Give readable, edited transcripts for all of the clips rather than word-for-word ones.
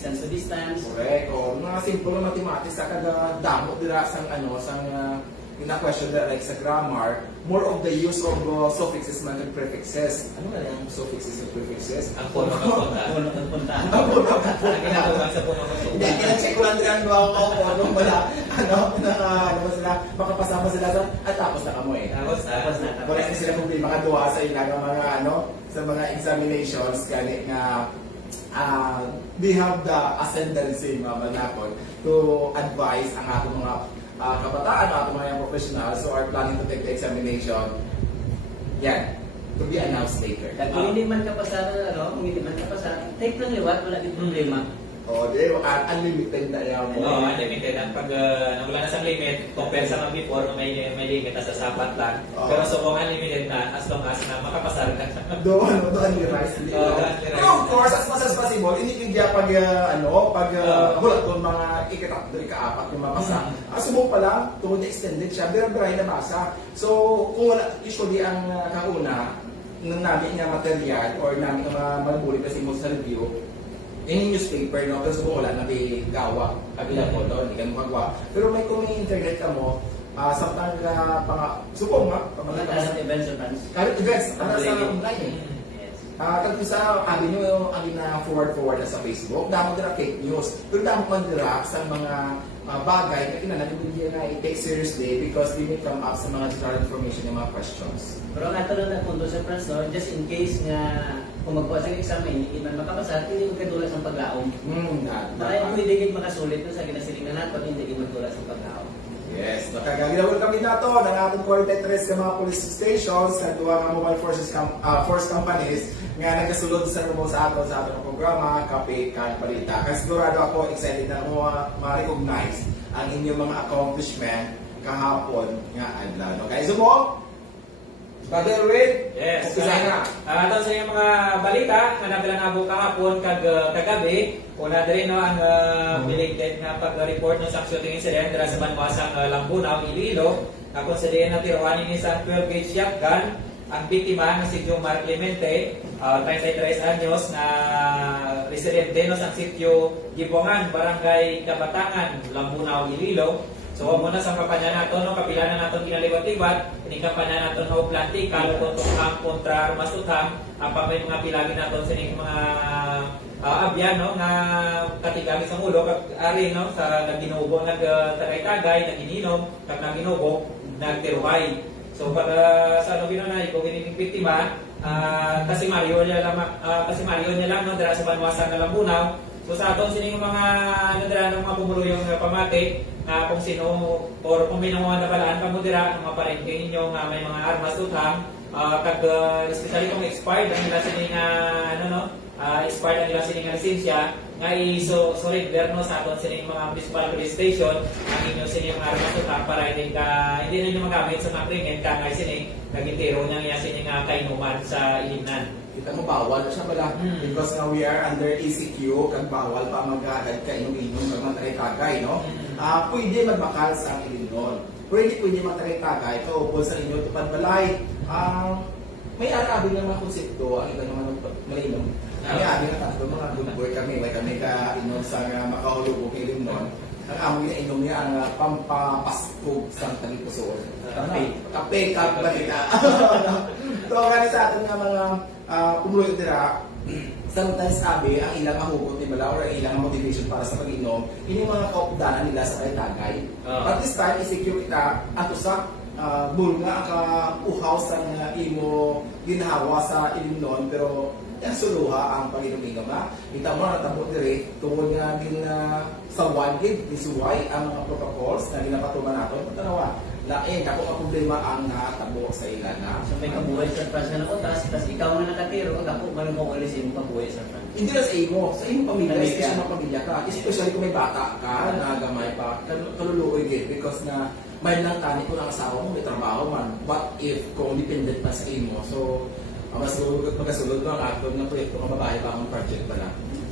distance to distance. Correct. O, mga simple na mathematics sa kada damo dira sang question that like sa grammar, more of the use of suffixes man and prefixes. Ano nga yung suffixes and prefixes? Ang puno ng punta. Puno ng punta. Ang puno ng punta. Ang ginagawa sa puno ng Hindi, punta. kina-check ko lang din ang gawa ko kung anong wala. Ano ba sila, makapasama sila sa, at tapos na kamo eh. Tapos na. Wala na sila problema makaduwa sa ilang mga sa mga examinations kani nga they have the ascendancy mga manakon to advise ang atong mga kabataan, atong mga professionals who are planning to take the examination. Yan, to be announced later. Kung hindi man kapasa, kung hindi man kapasa, take lang liwat, wala din problema. Di ba? Unlimited na yan mo. Oo, unlimited. Ang pag wala na sa limit, compare sa mga before, may limit na sa sapat lang. Pero so kung unlimited na, as long as na makapasar ka. Doon i-rise. Pero of course, as much as possible, inikigya pag hulat doon mga ikatatlo, ikaapat yung mapasa. Subok pa lang, tungkol na extended siya, bira-birahin na basa. So, kung wala, usually ang kauna, ng namin nga material or namin nga magbulit kasi mo sa review, in newspaper, no? Pero subong wala na may gawa, kabila ko doon, hindi ka magagawa. Pero kung may internet ka mo, samtang subong nga, Current events or trans. current events, sa online eh. Yes. Kung sa abi nyo yung na forward na sa Facebook, damo dira fake news. Pero damo man dira sa mga bagay na kinahanglan hindi na i-take seriously because they may come up sa mga general information ng mga questions. Pero ang ato lang na punto sa Franz, no? Just in case nga kung magbuhat sa examen, hindi man makapasa, hindi mo kadulas ang paglaom. Dahil pwede gid makasulit no, sa ginasilingan natin, hindi gid magdulas ang paglaom. Yes, nakagagilawal kami na to ng atong quartet tres sa mga police stations sa duwa ng mobile force companies nga nagasulod sa atong programa, Kape Kan Balita. Kasi sigurado ako excited na ako ma-recognize ang inyong mga accomplishment kahapon nga adlaw. No? Guys, mo? Brother Will? Yes. Umpisa na. Ato sa iyong mga balita, nga nabilang kahapon kagabi, una din no, ang belated nga pag-report ng shooting incident dira sa Banwasang Lambunaw, Iloilo. Kung sa diyan natiruan ni isang 12-gauge shotgun, ang biktima na si Jomar Clemente, 33 anyos, na residente no, sa sitio Gibongan, Barangay Kabatangan, Lambunaw, Iloilo. So muna sa kampanya nato no, kapila na naton ginaliwat-liwat, ini kampanya naton no planti kalo kontra armas uthang, ang may mga pilagi naton sa mga abyan no nga katigami sa ulo kag ari no sa naginubo nagtagay-tagay nagiinom kag naginubo nagtiruhay. So para sa lobino na iko gining biktima kasi Mario niya lang no dira sa Banwasang Lambunaw. So sa aton sining mga nadira ng mga pumuluyong pamati kung sino or kung may mga nabalaan ka mo dira ang mga parente ninyo nga may mga armas uthang kag especially kung expired ang nila sining expired ang nila sining lisensya nga i-surrender no sa aton sining mga municipal police station ang inyo sining mga armas uthang para hindi ninyo magamit sa mga krimen kag sining nagitiro niya sining kainuman sa ilimnan. Kita mo bawal na siya pala because we are under ECQ kag bawal pa mag-agad ka inom-inom kag matagay-tagay no. Pwede magmakal sa ilimnon. Pwede matagay-tagay kaupol sa inyo tupad balay. May arabi ng mga konsepto ang iba naman malinom. May arabi na tatlo mga good boy kami, may kami ka inom sa makahulog ilimnon. Ang amoy na inom niya ang pampapaskog sa Tagipusoon. Kape kag balita. So sa atin nga mga pumuloy dira, sometimes sabi ang ilang mahugot ni bala or ang ilang motivation para sa pag-inom, ini mga kaupdanan nila sa tagay. But this time, i-secure kita ato sa bulga ang uhaw sa imo ginhawa sa ilimnon pero yan suluha ang pag-inom nga. Kita mo natabo dire tungod nga din sa one gig isuway ang mga protocols na ginapatuman naton tanawa. Lain ako ang problema ang natabo sa ilan na. So may kabuhay sa Franz na utas, tas ikaw na nakatiro, ako man mo ulit sa kabuhay sa Franz. Hindi na sa imo pamilya, especially mga pamilya ka, especially kung may bata ka, na gamay pa, kaluluoy gid because na may lang tani ko ng asawa mo, may trabaho man. What if kung dependent pa sa imo? So, magasulod no ang ato ng proyekto ng babae ba ang project pala.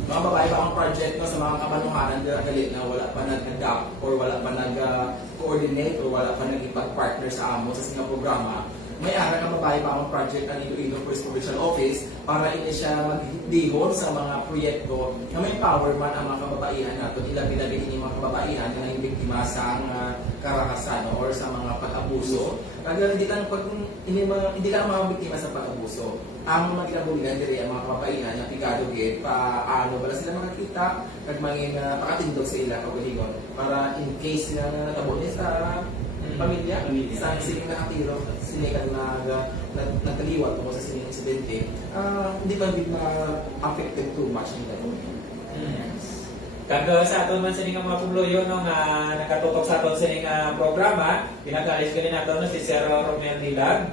Mga babae ba ang project no sa mga kamanuhanan dira gali na wala pa nag-adapt or wala pa nag-coordinate or wala pa nag-ipag-partner sa amo sa sinang programa. may ara ka babae pa ang project ang Iloilo Police Provincial Office para ini siya magdihon sa mga proyekto na may empowerment ang mga kababaihan nato. Ilabi-labi ini mga kababaihan na yung biktima sa karakasan or sa mga pag-abuso. Kaya hindi lang mga biktima sa pag-abuso. Ang mga kinabuligan diri ang mga kababaihan na pigado gid paano wala sila makakita kag mangin pakatindog sa ila kaugalingon para in case na natabo niya sa pamilya, sa sining nakatiro, sinikan na nagkaliwat tungkol sa sining insidente, hindi ba big ma-affected too much nila. Kag sa aton man sining mga pumluyo no nga nakatutok sa aton sining programa, pinakalis ko nato no si Sir Romel Dilag.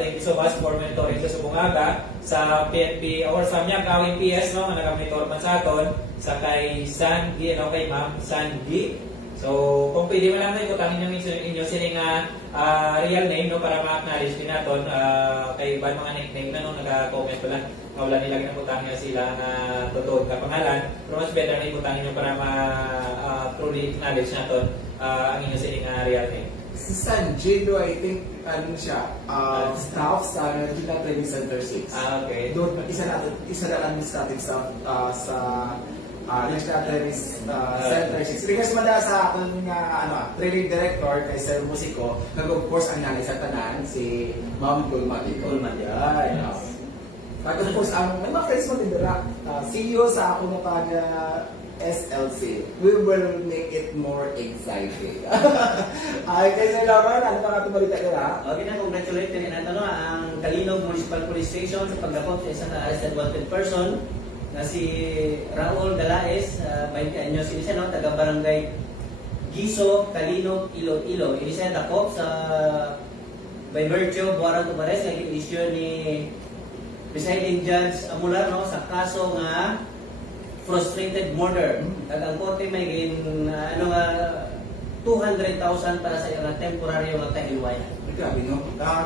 Thank you so much for mentoring sa Subungaga sa PNP or sa Miyang Kawing PS no nga naga-mentor man sa aton sa kay Sandy no kay Ma'am Sandy. So, kung pwede mo lang na ikutangin yung sining real name no, para ma-acknowledge din natin kay iba mga nickname na no, nag-comment ko lang. Wala nila ginaputangin sila na totoo ka pangalan. Pero mas better na ikutangin nyo para ma-truly acknowledge natin ang inyong sining real name. Si Sanjido, I think, ano siya, staff sa Regional Training Center 6. Okay. Doon, isa na administrative staff sa Regional Training Center 6. Regards mada sa akin nga training director kay Sir Musico, nag of course ang nanay sa tanan, si Ma'am Gulma dito. Yan. Kag of course, may mga friends mo din dira. CEO sa ako na taga SLC. We will make it more exciting. Ay, kasi naman, ano pa nga tumalita nila? Okay na, congratulate din natin ang Kalinog Municipal Police Station sa pagdakop sa isang arrested wanted person na si Raul Dalaes, 20 anyos, ini siya no, taga barangay Giso, Kalinog, Iloilo. Ini siya dakop sa by virtue of warrant of arrest nga issue ni presiding judge Amular no sa kaso nga frustrated murder. Ang korte may gin 200,000 para sa iyang temporary nga kahilwayan. Grabe no.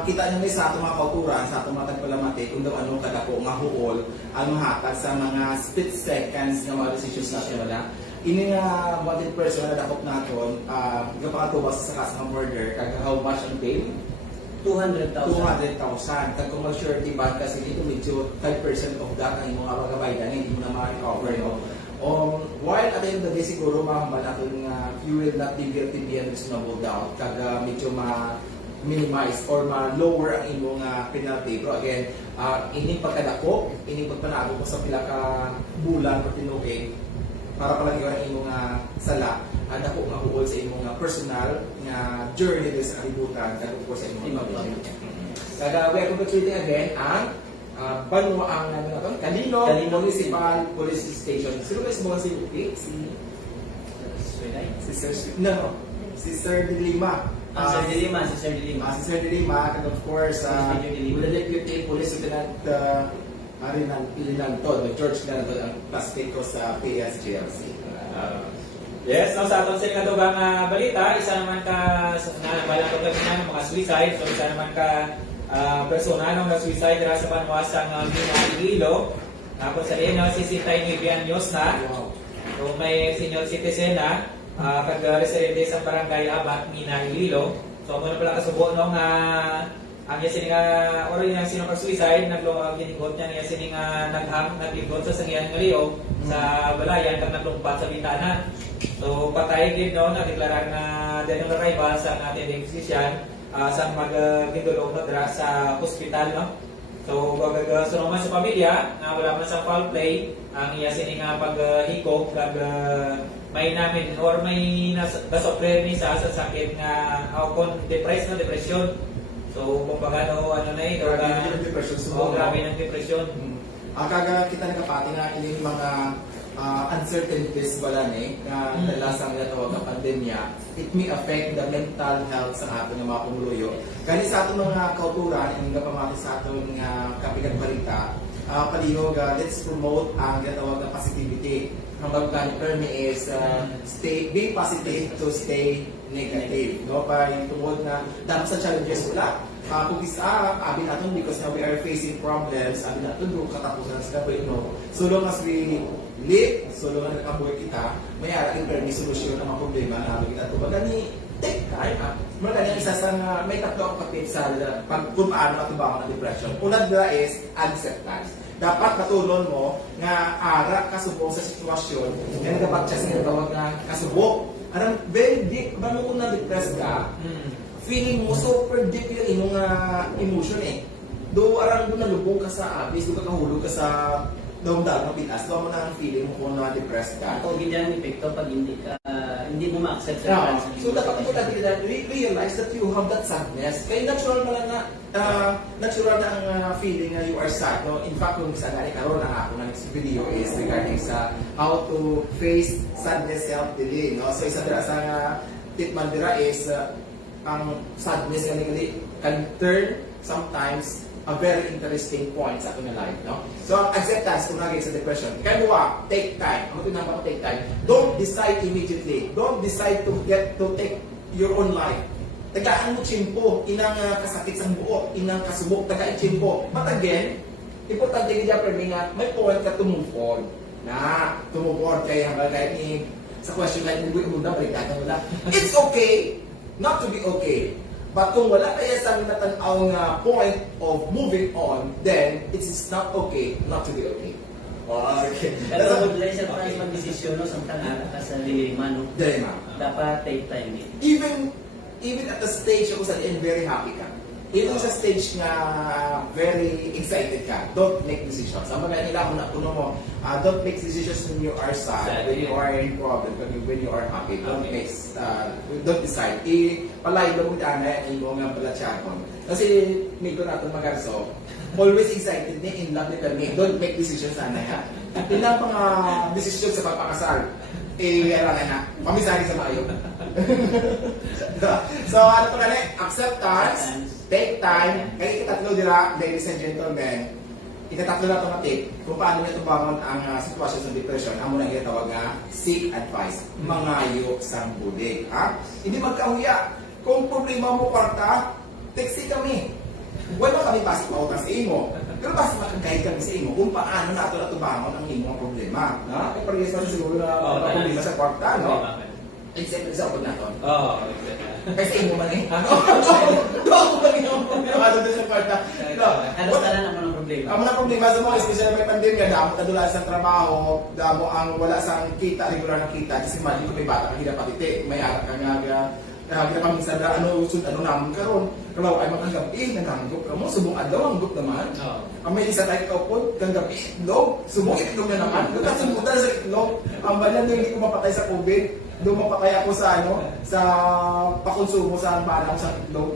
Kita nyo sa atong mga kauturan, sa atong mga tagpalamati, kung daw anong kadako nga huol ang mahatag sa mga split seconds nga mga decisions natin wala. Ini nga wanted person na dakop naton, gapakatuwas sa kaso ng murder, kag how much ang bail? 200,000. 200,000. Kag kung mag-surety bond kasi dito, medyo 5% of that ang imong kapagabaydan, hindi mo na ma-recover. No? While at the end of the day, siguro mahamban natin you will not be guilty beyond reasonable doubt. Kag medyo ma-minimize or ma-lower ang imong penalty. Pero again, ini pagkadako, ini pagpanago ko sa pila ka bulan o tinukig para palagi ang imong sala. Dako nga buol sa imong personal nga journey sa kalibutan kag of course sa imong pamilya. Kag we congratulating again ang Banwa ang Kalinog Municipal Police Station. Sino ba mga si Sir si Sir Dilima. Si Sir Dilima and of course with the Deputy Police Lieutenant Ilinantod, George Ilinantod ang plastic ko sa PSGLC. Yes, no, sa aton sa katubang balita, isa naman ka nabalang ko ng mga suicide, so isa naman ka persona nung na-suicide dira sa Banwasang Iloilo. Tapos sa liyan, si Sintay Nibian News na. So may senior citizen na, kag-residente sa barangay Abat, Mina, Iloilo. So muna pala kasubo nung ang yasin nga or yung sino ka-suicide, ginigot niya niya sining nagligot sa sangyan ng liog sa balayan kag naglumpat sa bintana. So patay gid no, nadeklarar na dahil yung arrival sa ating physician sa magdindulog na dira sa hospital no. So gagasunod man sa pamilya na wala man sa foul play ang iya sining paghikog kag may namin or may nasopre ni sa sakit nga kon depression. So kung baga no ano na ito grabe ng depression. Kaga kita nakapati nga ining mga uncertainties wala na dalasang natawag na pandemya, it may affect the mental health sa ating mga pumuluyo. Kani sa ating mga kauturan, yung kapamati sa ating kapigang balita, palihog, let's promote ang natawag na positivity. Ang bagay term is be positive to stay negative. No? Para yung tungkol na dapat sa challenges wala. Kung isa, abin natin because now we are facing problems, abin natin doon katapusan sa kapit. No? So long as we live, so long as nakabuhay kita, may arating may solusyon ng mga problema na abin kita. Kumbaga ni take time. Mga isa sa may tatlo akong tips sa kung paano atubangan ang depression. Una nila is acceptance. Dapat matulon mo nga ara kasubok sa sitwasyon nga dapat siya sinatawag nga kasubok. Aram, very deep. Bago kung na-depressed ka, feeling mo super deep yung imong emotion eh. Do arang doon nalubog ka sa abis, do ka kahulog ka sa daw ng pitas, do mo na ang feeling mo kung na-depressed ka. Ako, ganyan ang epekto pag hindi mo ma-accept sa Yeah. cancer. So dapat mo natin na realize that you have that sadness. Kaya natural mo lang na natural na ang feeling na you are sad. No? In fact, kung saan na karon ang ako ng video is regarding sa how to face sadness self-delay. No? So isa dira sa tip man dira is ang sadness can turn sometimes a very interesting point sa ating life, no? So, acceptance kung naging sa depression. Kaya mo, take time. Ano tinamang take time? Don't decide immediately. Don't decide to take your own life. Tagaan mo chimpo, inang kasakit sa buo, inang kasubok, tagaan chimpo. But again, importante kaya for me nga, may point ka to move on. To move on kaya hanggang kahit ni sa question kahit hindi mo na baliktad wala. It's okay not to be okay. But kung wala kaya sa natanaw nga point of moving on, then it is not okay not to be okay. Okay. Pero kung wala siya para mag-desisyon, no, samtang ara ka sa dilema, no? Dilema. Dapat take time eh. Even at the stage kung saan very happy ka. Even sa stage nga very excited ka, don't make decisions. Ang mga nila kung napuno mo, don't make decisions when you are sad, when you are in problem, when you are happy. Don't don't decide. Palay mo kung ana ang imo nga balatsyagon. Kasi nito natin magarso, always excited ni in love ni kami. Don't make decisions sana ha. Ilang mga decisions sa pagpakasal. Alam na, pamisari sa mayo. So, ano pa na acceptance, take time, kaya ikatatlo dira, ladies and gentlemen, ikatatlo na itong tip kung paano nyo tubangon ang sitwasyon sa depression. Ang muna ginatawag nga, seek advice, mangayo sa bulig. Hindi magkahuya. Kung problema mo kwarta, text kami. Wala kami pasok mautang sa imo. Pero basta makag-guide kami sa imo kung paano nato natubangon ang imong problema. Kaya parehas na siguro na problema sa kwarta, no? Example na to. Oo. Kasi imo man eh. Doon ko man yung problema doon sa kwarta. Ano sa lang naman ang problema? Ang mga problema sa mga, especially may pandemya, damo kadula sa trabaho, damo ang wala sang kita, regular na kita, kasi mali ko may bata kang hinapatite, may anak ka nga, kita kami sa ano namin karon. Kalau ay makagabi, naghanggop ka mo, subong adlaw, hanggop naman. Ang may isa tayo kaupod, kagabi, itlog, subong itlog na naman. Nagkasumutan sa itlog. Ang balan hindi ko mapatay sa COVID, doon mapatay ako sa sa pakonsumo sa banang sa itlog.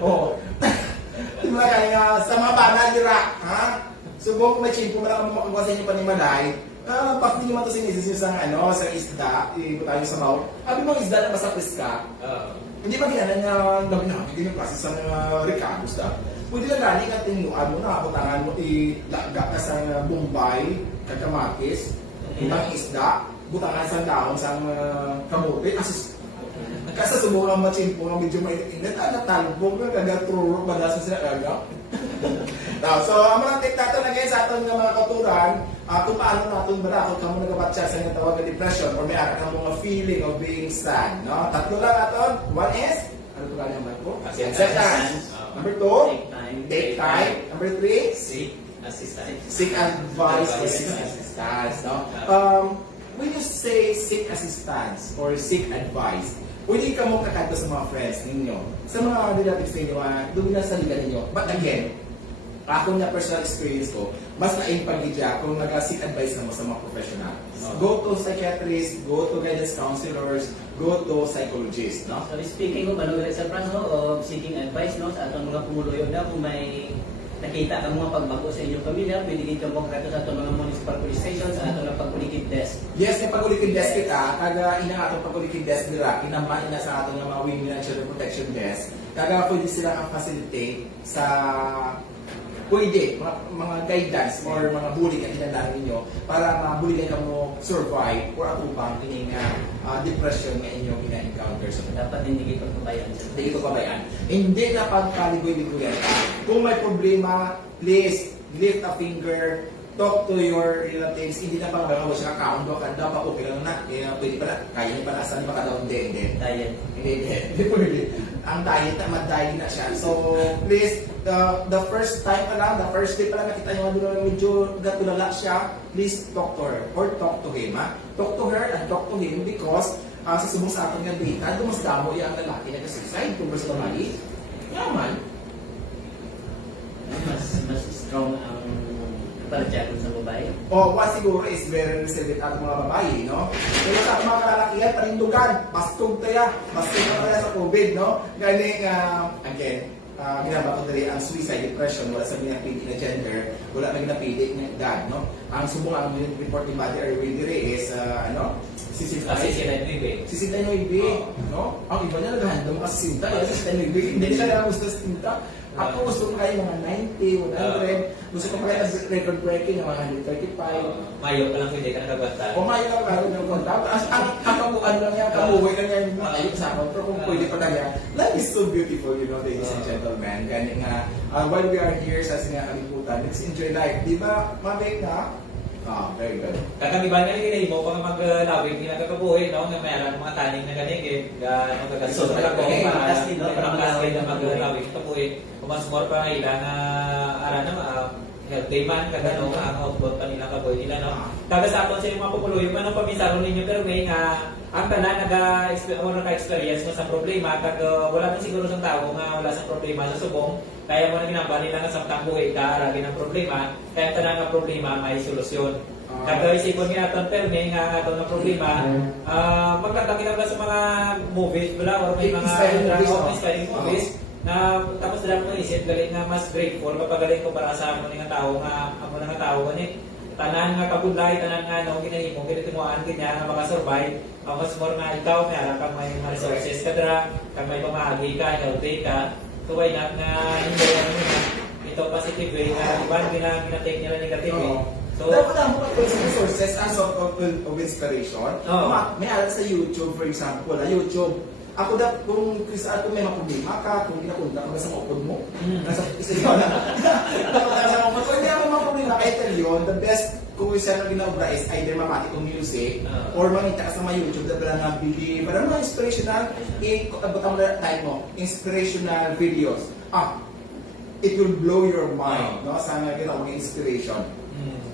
Oo. Diba kaya sa mga banal dira, ha? Subong may chimpo mo lang kami makagawa sa inyo panimalay. Pag hindi naman ito sinisis nyo sa isda, tayo sa mouth. Abi mo isda na masapis ka, hindi ba kailangan nga gawin namin ganyan klase sa Ricardo's da? Pwede lang galing at tinuan mo, nakabutangan mo, ilaga ka sa Bombay, kagkamatis, butang isda, butangan sa dahon sa kamote, kasi subukan ang machimpo nga medyo mainit-init, natalbog nga, gagaturo, badasan sila agaw. So, ang mga tip natin na ngayon sa ating mga kauturan, kung paano natin ba kung kamo nagabatsa sa nga tawag na depression or may arak ng mga feeling of being sad. No? Tatlo lang natin. One is, ano ito lang yung ko? Acceptance. Number two, take time. Number three, Seek assistance. seek advice or seek assistance. No? When you say seek assistance or seek advice, pwede ka mo kakanta sa mga friends ninyo, sa mga relatives ninyo, doon na sa liga ninyo. But again, ako na personal experience ko, mas na-impagidya kung nag-seek advice na mo sa mga professional. Go to psychiatrists, go to guidance counselors, go to psychologists. No? So speaking of Sir Franz, of seeking advice, no, sa atong mga pumuluyo na kung may nakita ka mga pagbago sa inyong pamilya, pwede dito mo kato sa atong mga municipal police station, sa atong mga pagkulikid desk. Yes, may pagkulikid desk kita, kaga ina atong pagkulikid desk nila, kinamain na sa atong mga Women and Children Protection Desk, kaga pwede sila ang facilitate sa pwede, mga guidance or mga bully ka tinandaan ninyo para mabuligan ka mo survive or atupang kining depression na inyong ina-encounter. So, Dapat hindi kita pabayaan. hindi ito pabayaan. Hindi na pagkaligoy-ligoyan ka. Kung may problema, please lift a finger talk to your relatives, hindi na pa magawa siya kaundo ka daw pa okay lang na, pwede pala, kaya niya pala saan baka daw hindi. Diet. Hindi pwede. Ang diet na mad-diet na siya. So please, the first time pa lang, the first day pa lang nakita niyo medyo natulala siya, please talk to her or talk to him. Ha? Talk to her and talk to him because sa subong sa atin nga data, mas damo yung lalaki na kasi kung sa babae. Yaman. Mas strong ang kaparadyan sa babae. Wa siguro is very resilient ang mga babae, no? Pero sa mga kalalakihan, panindugan, bastog tayo sa COVID, no? Gani again, ginaba ko dali ang suicide, depression, wala sa pinapili na gender, wala na ginapili na edad, no? Ang subong ang report ni Body Airway dire is, Sisinta yung ibig, no? Ang iba niya naghahandong ka sisinta, sisinta yung ibig, hindi siya na gusto sisinta. Ako gusto ko kayo mga 90, 100, gusto ko kayo record breaking, mga 135. Mayo pa lang hindi ka nakagwanta. O mayo lang ako ng kontak. Ang kabuuan lang yan, kabuuan lang yan yung makayo sa akin. Pero kung pwede pa kanya, life is so beautiful, you know, ladies and gentlemen. Ganyan nga, while we are here sa sinakaliputan, let's enjoy life. Di ba, mabig na? Very good. Kakagiban nga yung mo pang maglawig, hindi nakakabuhay, no? Nga mayroon ng mga taning na ganigit, magkagasot na lang kung parang na maglawig kabuhay. Kung mas more pa ilan na healthy man, kagano, ang output pa nila kabuhay nila, no? Kaga sa aton sa mga pupuluyo, manong pamisaron ninyo, pero may ang tanan naka-experience mo sa problema, kag wala man siguro sa tao nga wala sa problema sa subong, kaya mo na ginamba nila nga sa buhay ka, aragin ang problema, kaya tanan nga problema may solusyon. Kaya isipon nga aton perme nga aton na problema, magtatangin na sa mga movies, or may mga inspiring movies, na tapos dala mo isip galing nga mas grateful kapag galing ko para sa amo nga tao nga amo nga tao ni tanan nga kabudlay tanan nga no ginahimo ginatimuan ginya nga maka-survive mas more nga ikaw may ara kang may resources kadra kang may pamahagi ka healthy ka so why not nga hindi nga ito positive way nga iban ginatake nila negative way. So, dapat mo ka resources as of inspiration. May alat sa YouTube, for example, YouTube. Ako kung saan may mga problema ka, kung ginapunta ka sa maupod mo, nasa isa yun na. Kung hindi ako mga problema, I tell you, the best kung isa na ginaobra is either mamati kong music, or mangita ka sa mga YouTube, na nga bili, parang mga inspirational, butang na time mo, inspirational videos. It will blow your mind, no? Sana ginawa mga inspiration.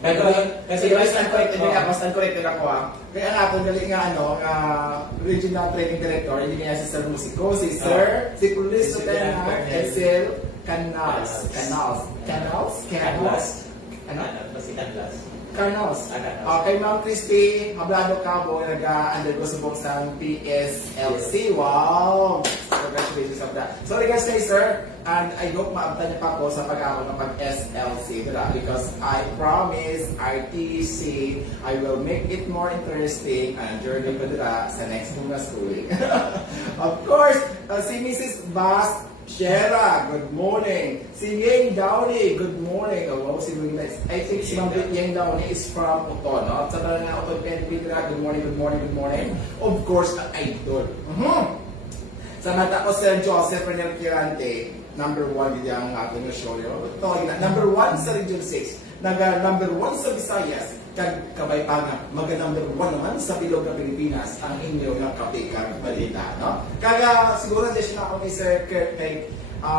Kasi basta correct din ako Kaya nga ako galing nga regional training director, hindi kanya si Sir Musico, si Police Lieutenant Edsel Canals. Kay Ma'am Christy Hablado Cabo, nag-undergo subok sa PSLC. Wow! Congratulations on that. So, guys, sir, and I hope maabtan niyo pa ako sa pag-aaral ng pag-SLC, because I promise RTC, I will make it more interesting and journey ko dira sa next mga schooling. Of course, si Mrs. Bas Shera, good morning. Si Yang Downey, good morning. Si I think si Ma'am Yang Downey is from Uton. At sa nga Uton PNP, good morning. Of course, ang idol. Sa mata ko Sir Joseph Renel Quirante, number 1 din ang ating show. Number 1 sa Region 6. Number 1 sa Visayas. Kabaypagan, number 1 naman sa bilog ng Pilipinas ang inyo ng kapikang balita, no? Kaya siguro din ako ni Sir Kurt kay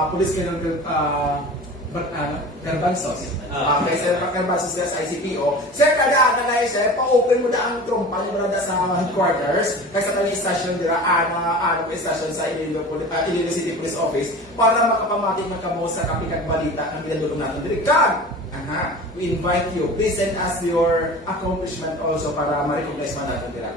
Police Colonel Garbanzos. Kay Sir Garbanzos sa ICPO. Sir, kada na sir, pa-open mo na ang trompa niyo na sa headquarters kay sa kanyang station dira station sa Iloilo City Police Office para makapamati kamo sa kapikang balita ang ginadulong natin diri. We invite you. Please send us your accomplishment also para ma-recognize man natin dira.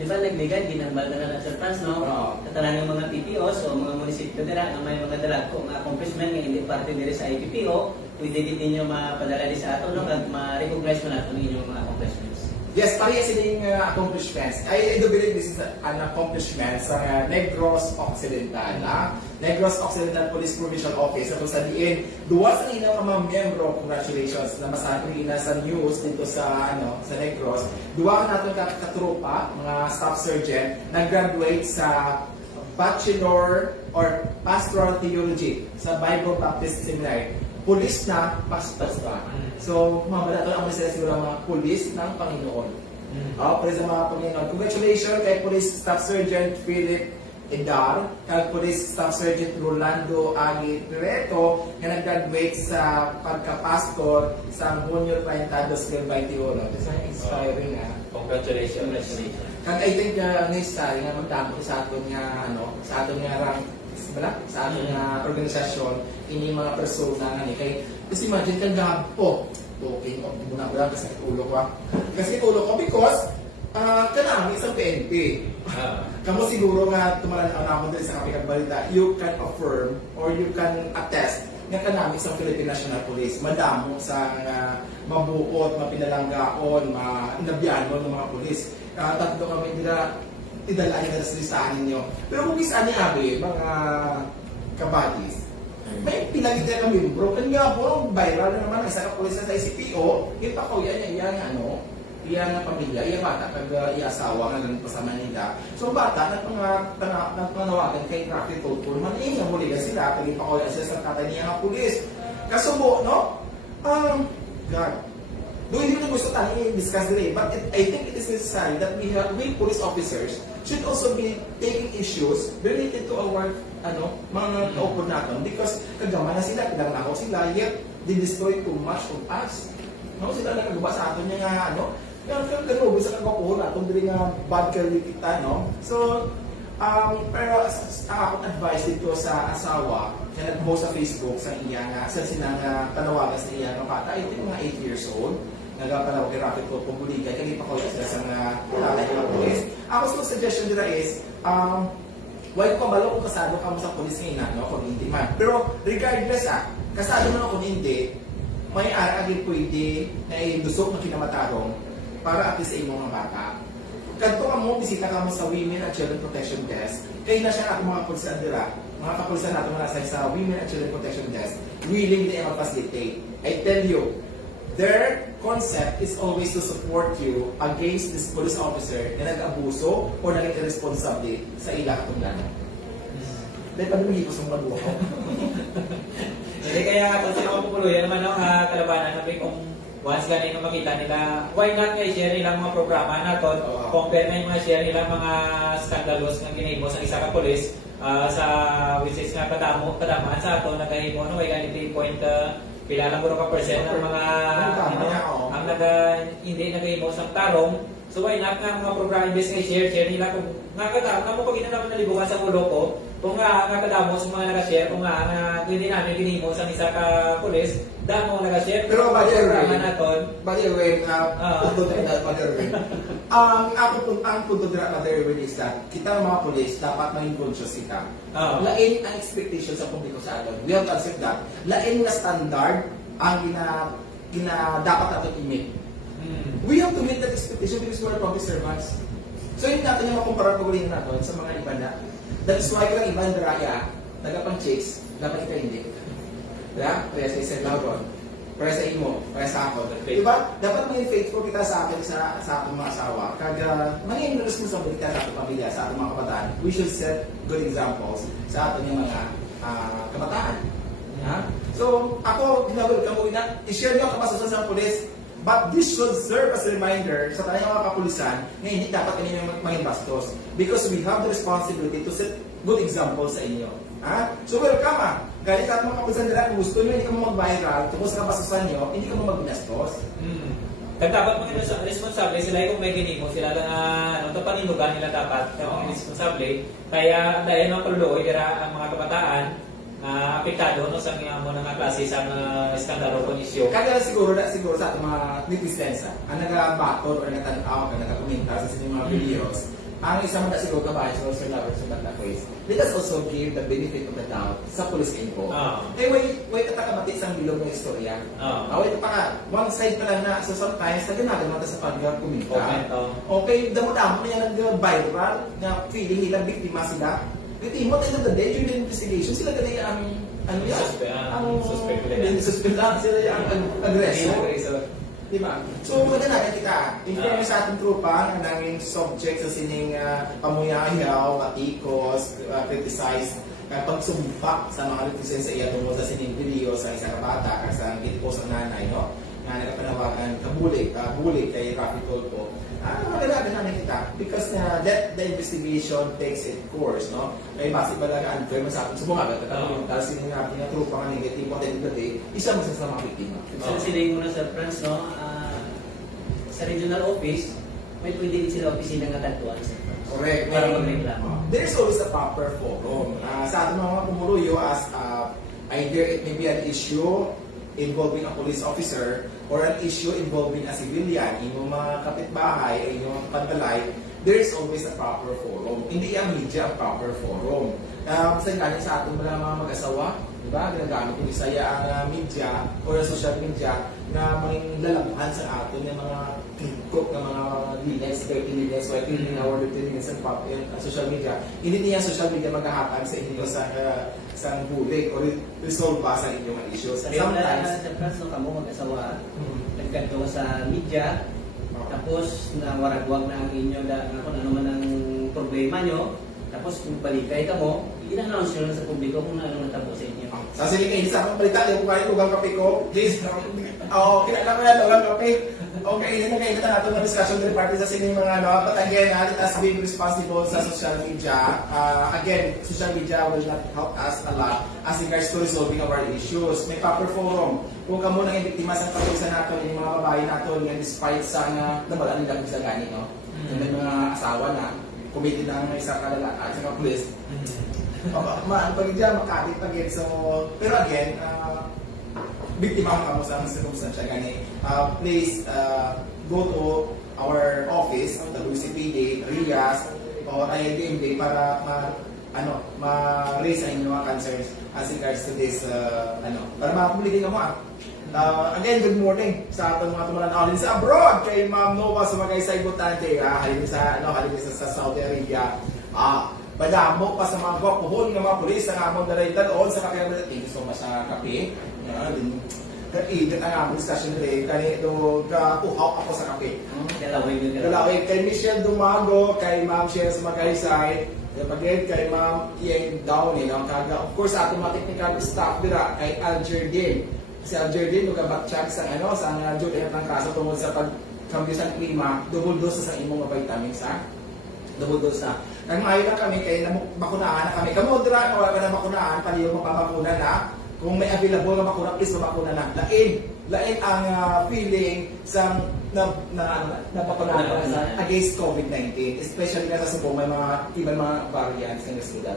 Di ba nagligan, ginambal na lang sa France, no? Katalan ng mga PPOs o mga munisipyo dira ang may mga dalag kong accomplishment nga hindi parte diri sa IPPO, pwede din ninyo mapadala di sa ato, no? At ma-recognize mo natin inyong mga accomplishments. Yes, parehas din accomplishments. I do believe this is an accomplishment sa Negros Occidental. Negros Occidental Police Provincial Office. At sa diin, duwa sa inyong mga miyembro, congratulations, na masabi na sa news dito sa Negros. Duwa ka natin katropa, mga staff sergeant, nag-graduate sa Bachelor or Pastoral Theology sa Bible Baptist Seminary. pulis na pastor ba. So, mga bala ito ang masaya siguro ang mga pulis ng Panginoon. Pulis ng mga Panginoon. Congratulations kay Police Staff Sergeant Philip Edar, kay Police Staff Sergeant Rolando Agi Pireto, na nag-graduate sa pagka-pastor sa Hunyo 30, 2021. It's inspiring na. Congratulations. Kag I think next time nga magdamo sa aton nga sa aton nga rank sa aton nga organisasyon ini mga persona nga ni kay kasi imagine kang gapo talking of muna ko lang kasi ulo ko. Kasi ulo ko because kanang isang PNP. Kamo siguro nga tumaran ang diri sa kapikag balita, you can affirm or you can attest nga kanami sa Philippine National Police madamo sa mabuot, mapinalanggaon, inabiyanon ng mga pulis. Tatlo kami nila idalaan nila sa listahan ninyo. Pero kung isa ni Abi, mga kabadis, may pinagid na kami bro. Kanya po, viral na naman, isa ka pulis na sa ICPO, kita ko yan, iyan na pamilya, iyan bata, kag iasawa nga lang pasama nila. So bata, nagpanawagan kay Rafi Tolpol, man nga muli sila, kag ipakoyan sila sa tatay niya nga pulis. Kasubo, no? God. Though hindi ko gusto tayo i-discuss today, but I think it is necessary that we police officers should also be taking issues related to our mga kaupod natin because kagama na sila, pinangnakaw sila, yet they destroy too much of us. No, sila nagagawa sa atin nga kaya gano'n, bisa kagapuhon natin, dili nga bad career kita, no? So, pero ang akong advice dito sa asawa, kaya nag-post sa Facebook sa iya nga, sa sinang tanawagan sa iya ng bata, ito mga 8 years old, nagpanawag kay Rafi ko, pumuligay, kaya pa ko sila sa tatay ng pulis. Ako sa suggestion nila is, why ko balo kung kasado ka mo sa pulis ngayon, no, kung hindi man. Pero regardless kasado mo na kung hindi, may agad pwede na idusok ng kinamatarong para at least sa imong mga bata. Kadto ka mo, bisita ka mo sa Women and Children Protection Desk, kaya na siya natin mga pulisan dira, mga kapulisan natin mga sa Women and Children Protection Desk, willing na i-facilitate. I tell you, their concept is always to support you against this police officer na nag-abuso o naging irresponsible sa ilang katunglanan. Dahil pa naman hipos ng mabuho. Hindi kaya nga ito sila mapupuluyan naman ang kalabanan namin kung once ganito makita nila, why not nga i-share nilang mga programa natin, compare na yung mga share nilang mga scandalos ng ginahimo sa isa ka polis sa which is nga padamaan sa ato, nagahimo may ganito point pila lang ka percent ng mga ang hindi nagahimo sa tarong. So why not nga mga programa imbes nga i-share nila kung nga mo pag naman nalibukan sa ulo ko, kung nga kadamo sa mga nag-share, kung nga hindi namin ginimo sa isa ka pulis, damo nag-share. Pero by the way, ang punto dira is that kita mga pulis dapat maging conscious kita. Lain ang expectation sa publiko sa atin. We have to accept that. Lain na standard ang dapat natin i-meet. We have to meet that expectation because we're public servants. So hindi natin yung makumpara pag-uling natin sa mga iba na. That is why kung iba ang daraya, nagapang chicks, dapat kita hindi. Diba? Kaya sa isang lawon, para sa imo, para sa ako. Diba? Dapat maging faithful kita sa akin, sa ating mga asawa. Kaya maging responsibility sa ating pamilya, sa ating mga kabataan. We should set good examples sa ating mga kabataan. So, ako, ginawin ko na, i-share nyo ang kapasusan sa pulis. But this should serve as a reminder sa tayong mga kapulisan na hindi dapat kanina maging bastos. Because we have the responsibility to set good examples sa inyo. So welcome Galing sa mga kapulisan nila, kung gusto nyo, hindi ka mo mag-viral, tungkol sa kabastusan nyo, hindi ka mo magbinastos. Dapat mga responsable sila kung may ginimo sila lang ito panindugan nila dapat yung responsable. Kaya dahil mga paluloy, ang mga kabataan, apektado no sa mga mo nga klase sa skandalo o isyu. Kaya siguro sa ating mga netizens ang nag-backor or nag-tanaw o nag-komentar sa inyong mga videos, ang isang mga siguro kabahay sa lovers sa that place. Let us also give the benefit of the doubt sa police info. Wait tatakabati isang bilog ng istorya. Wait pa ka, one side pa lang na, so sometimes naganagan natin sa pag-komentar. Okay, damo-damo na yan nag-viral na feeling nilang biktima sila. At the end of the day, during the investigation, sila ganun ang suspect lang, sila yung aggressor. Di ba? So, maganda kita. In fairness sa ating trupa, ang nanging subject sa sining pamuyayaw, katikos, criticize, pagsumpak sa mga netizen sa iya tungkol sa sining video sa isang kabata, sa kitikos ang nanay, no? Na nagpanawagan kabulig kay Rafi Tolpo. Maganda namin kita because let the investigation takes its course, no? May base ba lang unfair masapit sa mga tapos sinabi na trupa nga negative at the end of the day, isa masasama biktima. So, sinayin mo na sa France, no? Sa regional office, may pwede din sila opisina nga tagtuan sa France. Correct. Para magreklamo. There is always a proper forum. Sa ating mga pumuluyo as either it may be an issue involving a police officer or an issue involving a civilian, inyong mga kapitbahay, inyong pantalay, there is always a proper forum. Hindi ang media ang proper forum. Sa ganyan sa ating mga mag-asawa, di ba? Ginagamit yung isaya ang media or social media na maging lalabuhan sa atin yung mga click ng mga liles, 30 liles, 20 hour, 30 minutes sa social media. Hindi niya social media maghahatag sa inyo sa bulig o resolve sa inyong issues. And sometimes, sa France, no, kamo mag-asawa, nagkanto sa media, tapos nawaragwag na ang inyo kung ano man ang problema nyo, tapos kung balikay ka mo, i-announce nyo lang sa publiko kung ano natapos sa inyo. sa siling sa akong balita, yung kung ugang kape ko, please, kinala ko yan, ugang kape. Okay, yun na kayo na natin ng discussion with the party sa sining mga but again, as being responsible sa social media, again, social media will not help us a lot as regards to resolving our issues. May proper forum. Kung kamo nang biktima sa pagkusa natin, yung mga babae natin, yung despite sa nabalaan nila kung sa gani, no? May mga asawa na committed na ng isang kalalaki at saka police. Pag dyan, makakit so, pero again, biktima ka mo sa circumstance gani. Please go to our office, WCPD, RIAS, or ILDMD para ma-raise ang inyong mga concerns as regards to this, para makapublikin ka mo again, good morning sa ating mga tumulanawin sa abroad kay Ma'am Nova sa mga isa ibutante, halin sa Saudi Arabia. Padamo pa sa mga gwapuhon ng mga pulis ang among dalay doon sa kape. Thank you so much sa kape. Kainit ang among discussion today. Kanito, uhaw ako sa kape. Dalawin kay Michelle Dumago, kay Ma'am Sherry Magaysay, kay Ma'am Ieng Downey. Of course, ating mga technical staff dira, kay Aljerdin. Si Aljerdin, nagabatchak sa Jude ng kaso tungkol sa pagkambyo sa klima, double dose sa imong mga vitamins, double dose na. Nang maayon na kami, kaya makunahan na kami. Kamudra, na wala ka na makunahan, paliyo mo papakuna na. Kung may available na makuna, please mapakuna na. Lain ang feeling sa napakunahan ka sa against COVID-19. Especially na sa Cebu, may mga ibang mga variants ng hospital.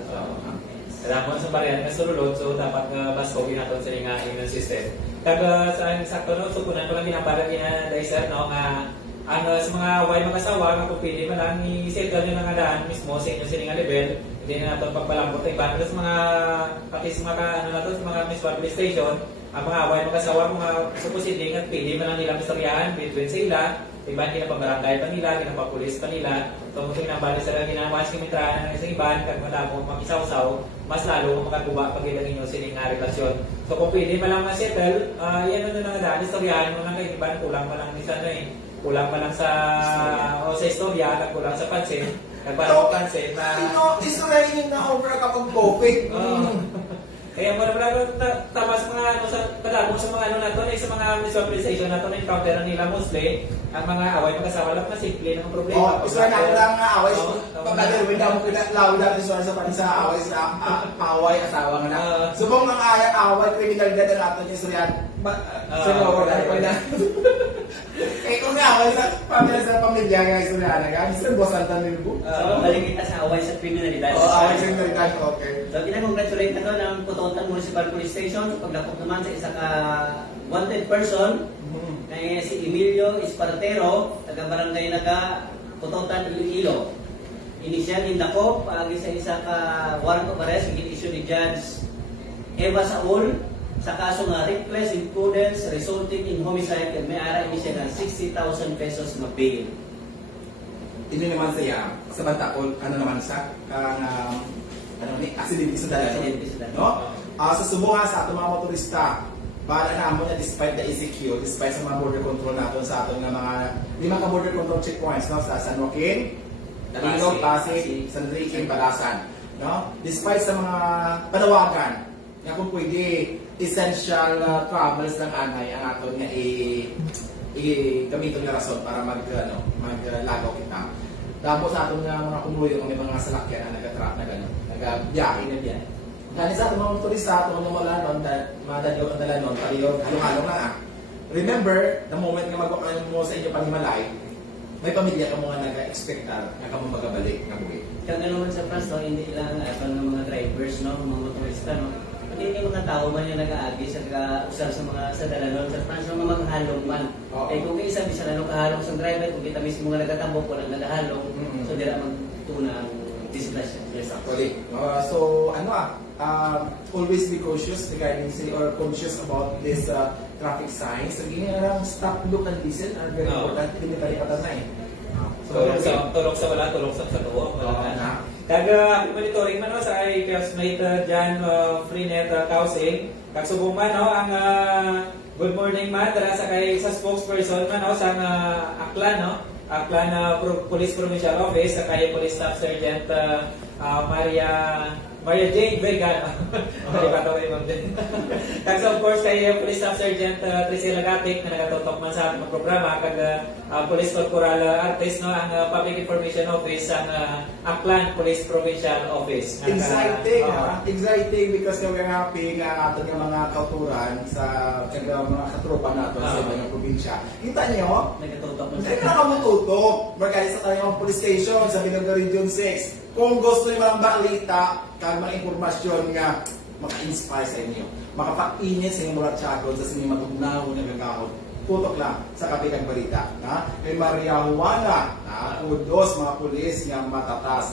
Salamat sa variant na sululod, so dapat mas COVID natin sa nga immune system. Kaya sa sakto, no, so kunan ko lang binaparang na Daiser, no, nga sa mga way mag-asawa, nga kung pili man lang, i-settle nyo na nga daan mismo sa inyo sininga level, hindi na natin pagpalambot na iba. Sa mga, pati sa mga, sa mga municipal station, ang mga way mag-asawa, mga supposedly nga pili man lang nila mistoryahan between sila, iba hindi na pabarangay pa nila, hindi na papulis pa nila, so kung nabali sa ginawa sa kimitraan ng isang iban, kag madamo mag-isaw-saw, mas lalo makakuha pag ilang inyo sininga relasyon. So kung pili man lang ma-settle, yan na nga daan, istoryahan mo lang kayo, iban, kulang man lang isa na kulang pa lang sa istorya, kulang sa pansin, nagparang pansin na... Israelin na over a cup of coffee. Kaya wala tama sa mga sa kadamo sa mga nato sa mga visualization nato na encounter nila mostly ang mga away mag-asawa lang na simple ng problema. Israel na lang away. Pagkagaling daw mo pinatlaw dati sa panisa away sa away asawa nga na. Subong ng away kriminalidad ang ato ni Israel. Eh kung away sa pamilya nga Israel nga, gusto mo santan nilbo. Balik kita sa away sa kriminalidad. Away sa kriminalidad, okay. So, kinakongratulate na to ng Putotan Municipal Police Station sa pagdakop naman sa isa ka wanted person na si Emilio Espartero, taga-barangay Naga, Putotan, Iloilo. Initial indakop, agi sa isa ka warrant of arrest, gin-issue ni Judge Eva Saul sa kaso nga reckless imprudence resulting in homicide and may ara ini siya ng 60,000 pesos na bail. Ini naman siya, sa Bantakol, naman siya, aksidente sa dalan. No? Sa Subo nga sa ating mga motorista, para na mo na despite the ECQ, despite sa mga border control natin sa aton nga mga lima ka border control checkpoints no sa San Joaquin, Talino, Pasig, San Enrique, Balasan, no? Despite sa mga panawagan nga kung pwede essential travels lang anay ang aton nga gamiton nga rason para maglagaw kita. Tapos sa aton nga mga kumuloy may mga salakyan na nagatrap na gano'n, nagabiyahe na diyan. Kani sa ating mga motorista, kung wala nun, madadyo ang dala nun, paliyon, halong-halong na. Remember, the moment nga magpapalayon mo sa inyo panimalay, may pamilya ka mga nag-expectar na ka mo magabalik na buhay. Kaya naman sa France, no, hindi lang ng mga drivers, no, mga motorista, no. Pati yung mga tao man yung nag-aagi sa usar sa mga sa dalanon sa France, no, mga maghalong man. Oo. Eh kung isa bisa na kahalong sa driver, kung kita mismo nga nagatambok, walang nagahalong, so dira magtuna ang discussion. Yes, actually. So, always be cautious regarding or conscious about this traffic signs. So, lang stop, look, and listen are very important. Hindi tayo patanay. Tulog sa wala, tulog sa tuwa. Kag monitoring man sa ay classmate Jan Freenet Kausing. Kag subong man ang good morning man dara sa kay sa spokesperson man sa Aklan Aklan Police Provincial Office sa kay Police Staff Sergeant Maria Jane Vega. Hindi pa tawag yung din. Thanks of course kay Police Staff Sergeant Trisela Gatik na nagatutok man sa ating programa kag Police Corporal Artist ang Public Information Office ang Aklan Police Provincial Office. Exciting, exciting because we're happy nga ato nga mga kauturan sa mga katropa nato sa mga probinsya. Kita niyo, Nagatutok man hindi na kamututok. Magkali sa tayong police station sa Bilanga Region 6. Kung gusto niyo mga balita, kag mga impormasyon nga maka-inspire sa inyo, makapag-init sa inyong mga tsakod sa inyong matugnaw na gagawin. Tutok lang sa kapitang balita. Kay Maria Juana, kudos mga pulis nga matatag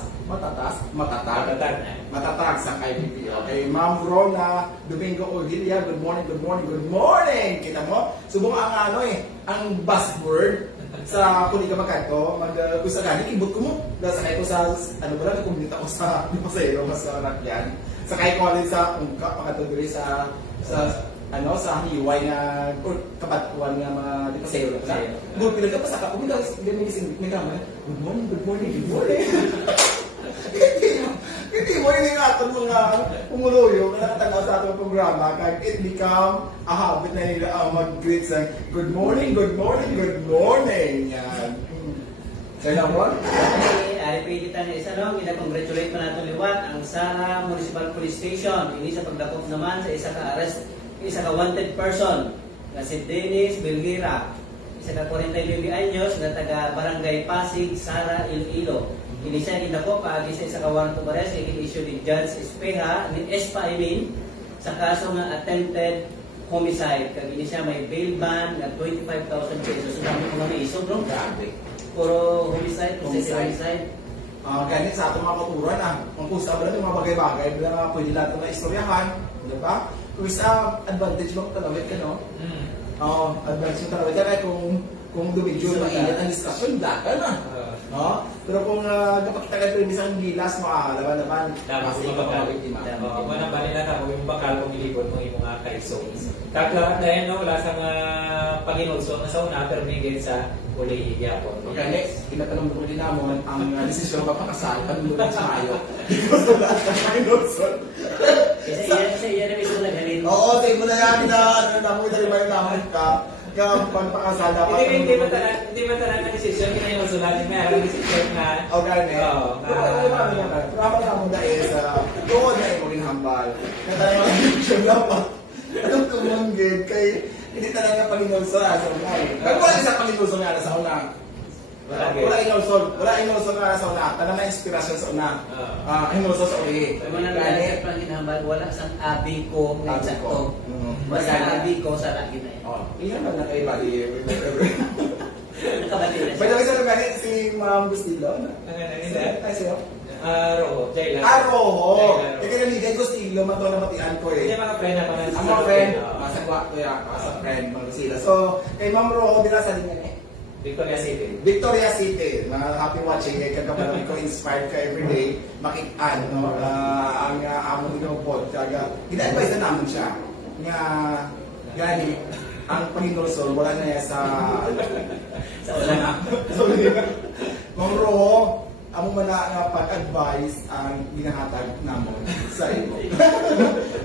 sa KBPO. Kay Ma'am Rona Domingo Ohilia, good morning, good morning, good morning! Kita mo? Subong ang ang buzzword sa kuliga magkanto, mag-usa gani, ibot ko mo. Sakay ko sa, kumita ko sa pasayro, mas rakyan. Sakay ko alin sa ungka, makatuguri sa hiway na, or kapatuan nga mga di pasayro na pala. Good, pinagka pa sa ka, kumita, gaminising, good morning, good morning, good morning. Hindi mo rin nga itong mga umuluyo na nakatanaw sa atong programa kag it become a habit na nila mag-greet sa good morning, good morning, good morning. Yan. Sir Namon? Ari kita na isa congratulate pa natin liwat ang Sara Municipal Police Station. Ini sa pagdakop naman sa isa ka wanted person na si Dennis Belguera. Isa ka 49 anyos na taga Barangay Pasig, Sara, Iloilo. Ini siya gindako paagi sa isa ka warrant of arrest kay issue ni Judge Espeha ni Espa sa kaso nga attempted homicide. Kag ini siya may bail bond nga 25,000 pesos. So dami ko nga isog no. Puro homicide. Ganit sa atong mga katuran ang kusta ba yung mga bagay-bagay na pwede lang ito na istoryahan, di ba? Kung isa advantage mo talawit ka, no? Advantage mo talawit ka kung dumidyo mainit ang diskusyon, daga na. Pero kung kapag kita kayo isang gilas mo, laban-laban, Tama, kasi kung ikaw bakal. mga biktima. Manang bali na ako yung bakal kung ilibot mo yung mga kaiso. Takla, dahil wala sa Panginoon na sa una, pero bigyan sa uli yapon. Okay, next, tinatanong ko din naman ang desisyon pa pakasal, panulong sa Mayo. Because of that, Panginoon. Kasi iyan na mismo naghalin. Oo, say mo na yan na mo dali ba naman ka pagpakasal dapat. Hindi ba talaga na desisyon kaya yung masulatin na ang desisyon na okay. Pero na mo dahil sa doon na yung ginhambal. Na tayo mga desisyon dapat. Anong tumanggit kay hindi talaga Panginoon sa una. Pero wala isang Panginoon sa una. Wala inulsol nga sa una. Tanang na inspirasyon sa una. Inulsol sa uli. Pag manang pang ginhambal, wala sang abi ko ng sakto. Basta abi ko sa laki na yun. Iyan ba na kayo bali? Nakabati na By the siya. way, sa ganit si Ma'am Gustilo. Ay, siya. Roho, Jayla. Roho! Ikaw na nigay Gustilo, man to na matian ko Hindi eh. mga friend ako na Ang mga friend, masagwa ko ya, sa friend, Ma'am Gustilo. So, kay Ma'am Roho, dila sa linyan eh. Victoria City. Victoria City, mga happy watching, kay kagkamalami ko inspired ka everyday, makitaan, no? Ang among ginupod, kaga, gina-advise na namin siya, nga, Gani, ang Panginoon wala na yan sa... Sa ulan na. Ma'am Ro, amo man na nga pag-advise ang ginahatag namon sa iyo.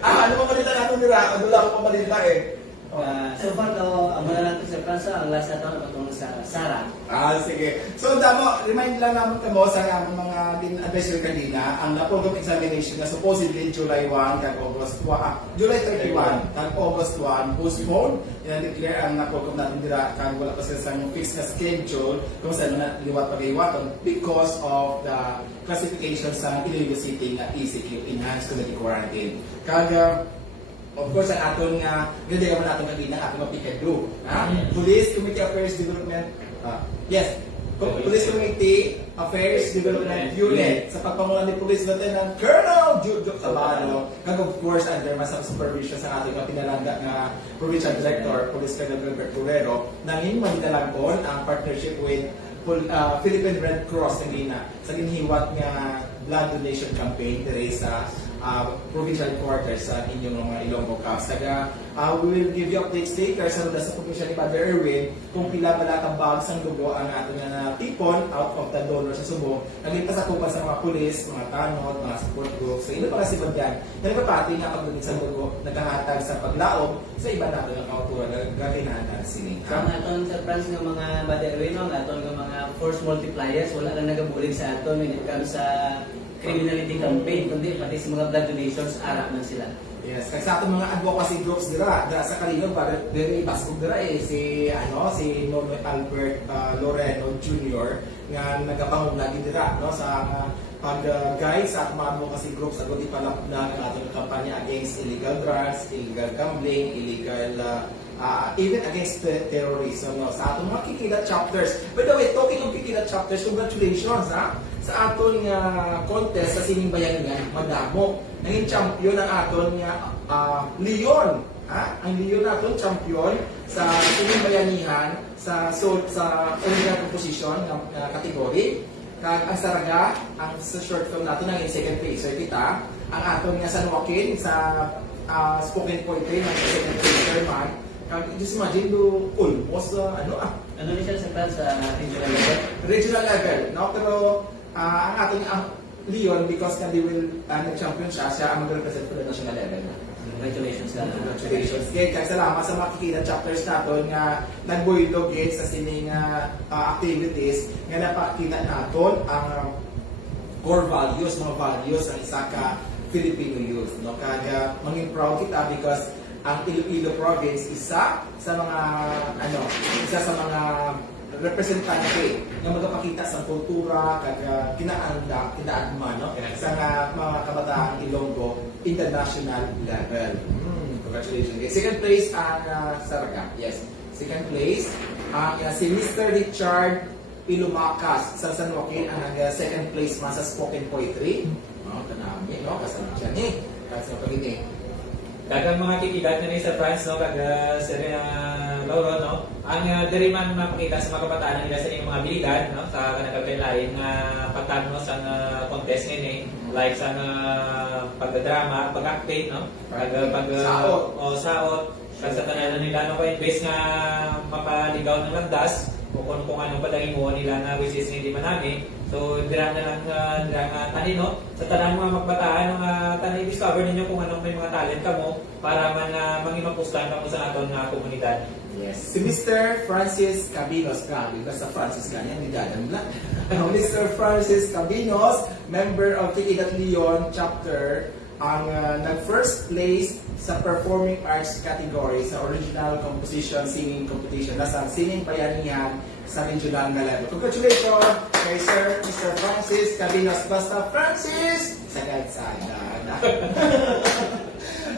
Ano pa malita natin nila? Ano lang ako pamalita eh. So far daw, amo na lang ito sa Fransa, ang last na ito nakatulong sa Sara. Sige. So, damo, remind lang naman kamo sa among mga advisory kanina, ang na-program examination na supposedly July 1 kag August 1, July 31 kag August 1, postpone. Declare ang na-program natin dira kag wala pa sila sa fixed na schedule kung saan na liwat pag-iwaton because of the classification sa Iloilo City na ECQ, Enhanced Community Quarantine. Kag of course, ang aton nga, ganda naman natin kanina, ating mapikado. Police Committee Affairs Development, yes, Police Committee Affairs Development Unit sa pagpamulan ni Police Lieutenant Colonel Jude Sabano, kag of course, under masang supervision sa ating pinalangga nga Provincial Director, Police Colonel Gilbert Torero, nanging manitalagon ang partnership with Philippine Red Cross kanina sa ginhiwat nga blood donation campaign diri sa provincial quarters sa inyong mga Ilonggo Caps. We will give you updates later sa provincial ni Padre Erwin kung pila pala ka bags ang dugo ang ato nga na tipon out of the donor sa Subo. Naglipas ako pa sa mga pulis, mga tanod, mga support groups, sa ilo para si Bagyan. Nagpapati nga pagdating sa dugo, naghahatag sa paglaog sa iba natin ang kautuan na gaginahan sining. From aton sa France ng mga baderwino, aton ng mga force multipliers, wala lang nagabulig sa aton when it comes sa criminality campaign, kundi pati sa mga blood donations, arap man sila. Yes, kasi sa atong mga advocacy groups dira sa Kalinog para diri basog dira si Nonoy Albert Loreno Jr. nga nagapanguna gid dira sa pag-guide sa atong mga advocacy groups sa kundi palapdag ang atong kampanya against illegal drugs, illegal gambling, illegal even against terrorism sa atong mga kikilat chapters. By the way, talking of kikilat chapters, congratulations sa aton nga contest sa Sining Bayaningan, madamo. Naging champion ang aton nga Leon. Ang Leon naton champion sa Sining Bayanihan sa original composition nga category. Kag ang Saraga, ang sa short film nato naging second placer kita. Ang aton nga San Joaquin sa spoken poetry ng second placer man. Kag just imagine do almost Ano ni siya sa France sa regional level? regional level, no? Pero ang ating Leon, because they will nag-champion siya ang mag-represent for the national level. Congratulations ka. Congratulations. Kaya salamat sa mga kikita chapters natin nga nagbuhilog sa sining activities nga napakita natin ang core values, mga values ang isa ka Filipino youth. No? Kaya manging proud kita because ang Iloilo province isa sa mga representante nga magapakita sa kultura kag kinaagma no sa mga kabataang Ilonggo international level. Congratulations. Okay. Second place ang Saraga. Yes. Second place ang si Mr. Richard Ilumacas sa San Joaquin ang second place man sa spoken poetry. Kanami no kasama siya ni kasi pagini. Dagang mga kikidat na sa France, no, kag Sir Lauro, no, ang diri man mapakita sa mga kabataan nila sa inyong mga habilidad, no, sa kanang lain nga patag no sa contest ngini, like sa pagdrama, pag-acting, no, saot, kag sa tanan nila no kay base nga mapaligaw ng landas o kung anong padagingon nila na which is hindi manami. So, dira na lang tani, no? Sa tanang mga magbataan, tani discover ninyo kung anong may mga talent ka mo para man mangimapustan ka mo sa aton nga komunidad. Yes. Si Mr. Francis Cabinos, grabe ba sa Francis ganyan, hindi dadan lang. Mr. Francis Cabinos, member of Kikidat Leon chapter, ang nag-first place sa performing arts category sa original composition singing competition na sa Sining Bayanihan sa regional na level. Congratulations kay Sir Mr. Francis Cabinos. Basta Francis! Sagad-sagad.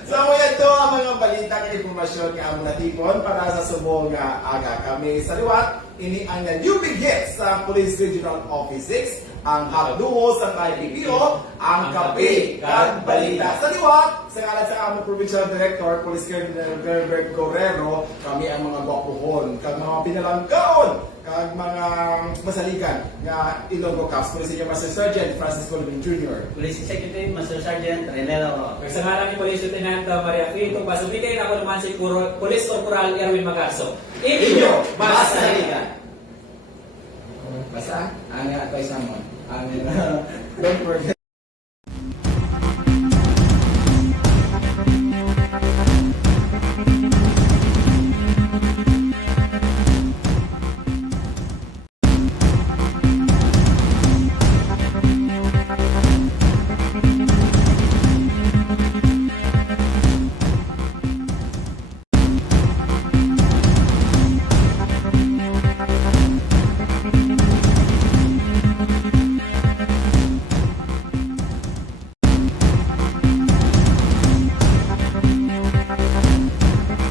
So, ito ang mga balita at informasyon nga among natipon para sa subong nga aga kami sa liwat. Ini ang new big hit sa Police Regional Office 6, ang hagduo sa KPPO, ang kape kag balita. Sa liwat, sa ngalan sa among Provincial Director, Police Colonel Gilbert Guerrero, kami ang mga gwapuhon kag mga pinalanggaon kag mga masaligan nga Ilonggo Caps, Police Senior Master Sergeant Francis Colvin Jr. Police Executive Master Sergeant Renelo. Sa ngalan ni Police Lieutenant Maria Fito, pasumigay na ako naman si Police Corporal Erwin Magarso. Inyo, basta liga! Basta, ang advice naman. Don't forget.